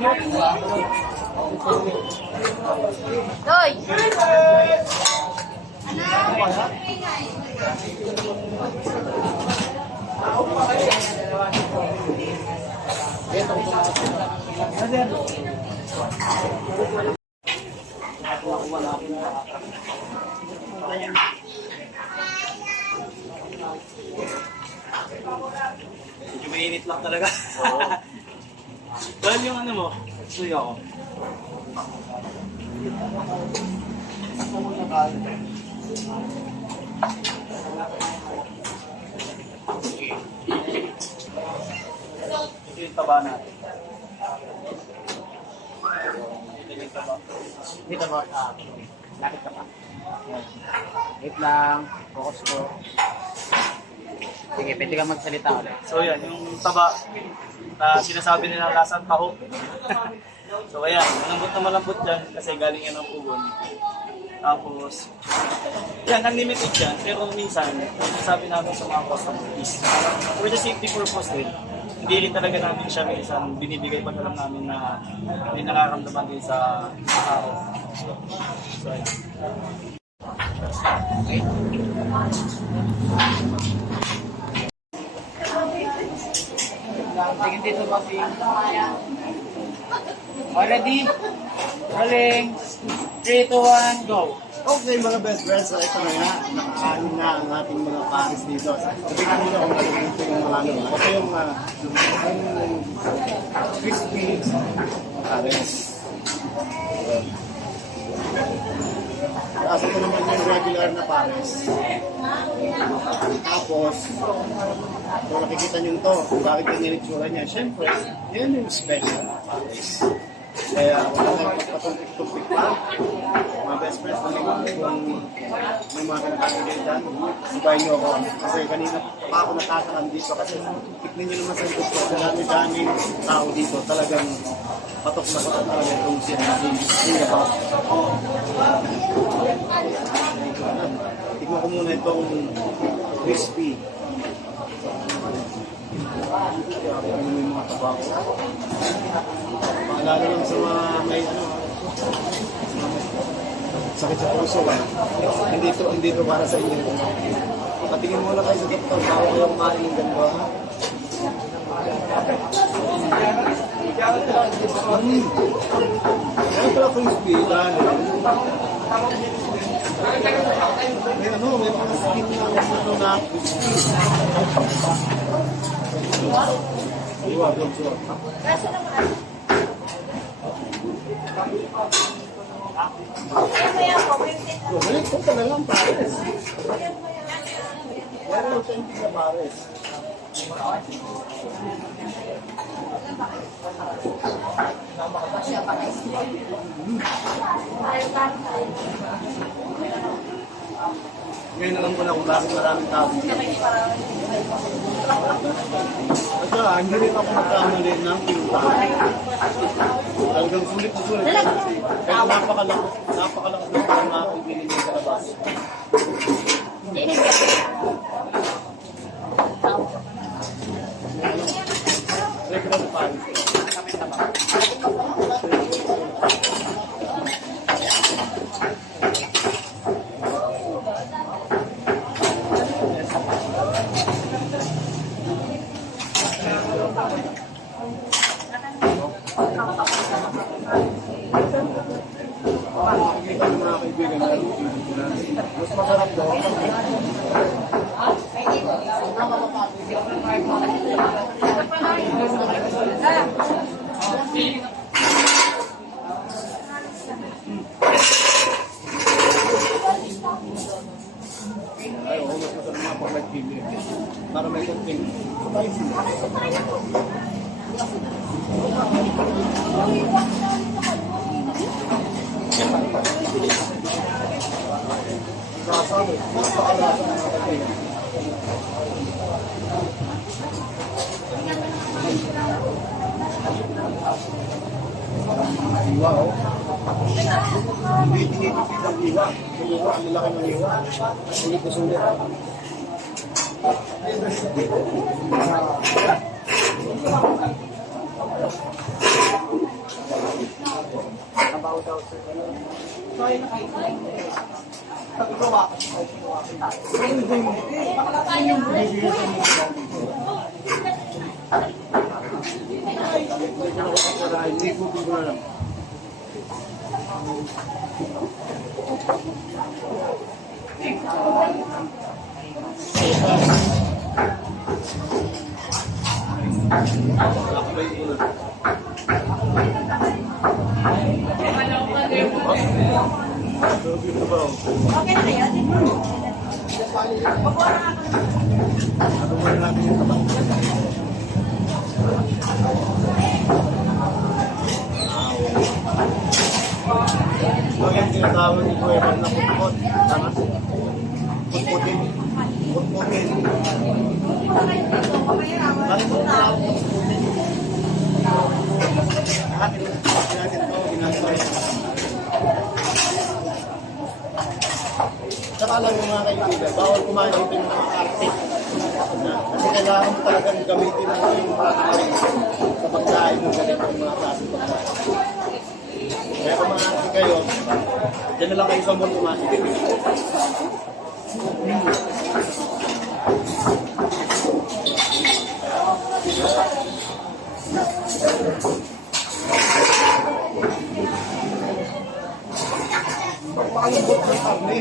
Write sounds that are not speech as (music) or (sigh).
Doy! Medyo mainit lang talaga. (laughs) Dahil yung ano mo, suyo ako. Ito yung taba natin. Ito yung taba. Dito mo, ah, lapit ka pa. Wait lang, focus ko. Sige, pwede ka magsalita ulit. So yan, yung taba na sinasabi nila lasang taho. so ayan, malambot na malambot yan kasi galing yan ng ubon. Tapos, yan, unlimited yan. Pero minsan, sabi namin sa mga customer is, for the safety purpose din, hindi rin talaga namin siya minsan binibigay pag alam namin na may nakaramdaman din sa tao. So, ayan. Tingin dito kasi. Already? Rolling. 3, 2, 1, go. Okay mga best friends, so ito na nga, nakakain na ang ating mga pares dito. Sabi ko nila kung ano ito yung mga ano. Ito yung uh, crispy pares. Tapos ito naman yung regular na pares. Tapos, kung nakikita nyo ito, bakit yung nilitsura niya, syempre, yan yung special na pares. Kaya wala kang magpatumpik-tumpik pa. Mga best friends, kung may mga kinakagay dyan, ibay nyo ako. Kasi kanina pa ako natatakan dito kasi tignan nyo naman sa likod ko, dami-daming tao dito. Talagang patok na patok talaga itong siya. Hindi pa. Tignan ko muna itong crispy. Ano yung mga tabako. Paalala lang sa mga may ano, sakit sa puso. ah. Hindi ito, hindi ito para sa inyo. Patingin muna kayo sa doktor bago kayo kumain ng ganito. ha? Mm. Kaya pala crispy, lalo. May ano, may mga skin na ano na crispy. Iwa, don't you? Balik ko ka na lang, pares. Pero authentic na pares. Ngayon alam ko na kung bakit maraming tao dito. At saka, hindi rin ako magkamali ng pinuntahan. Talagang sulit na sulit. Kasi kahit napakalaki, napakalaki ng parang mga kaibigan niya sa labas. Regular pan. Nakikita ng mga kaibigan na mas masarap daw. Mas masarap pag may chili. Para may konting spicy. Lasa, napakalasa ng mga kaibigan. Iwa, oh. Hindi tinitipid ang iwa. Iwa, ang lalaki ng iwa. Sulit na sulit. Hindi ko ko na lang. Ito yung tinatawag ni Kuya Bal na putput. Tama? Putputin. Putputin. Bakit mo tinatawag na putputin? Atin, natin to, ginagawa. Saka lang yung mga kaibigan, bawal kumain ng mga arte. Kasi kailangan mo talagang gamitin ang iyong practice sa pagkain ng ganito ng mga klase pagkain. Kung mga arte kayo, dyan na lang kayo sa mall kumain. Pakalimbot ng karne.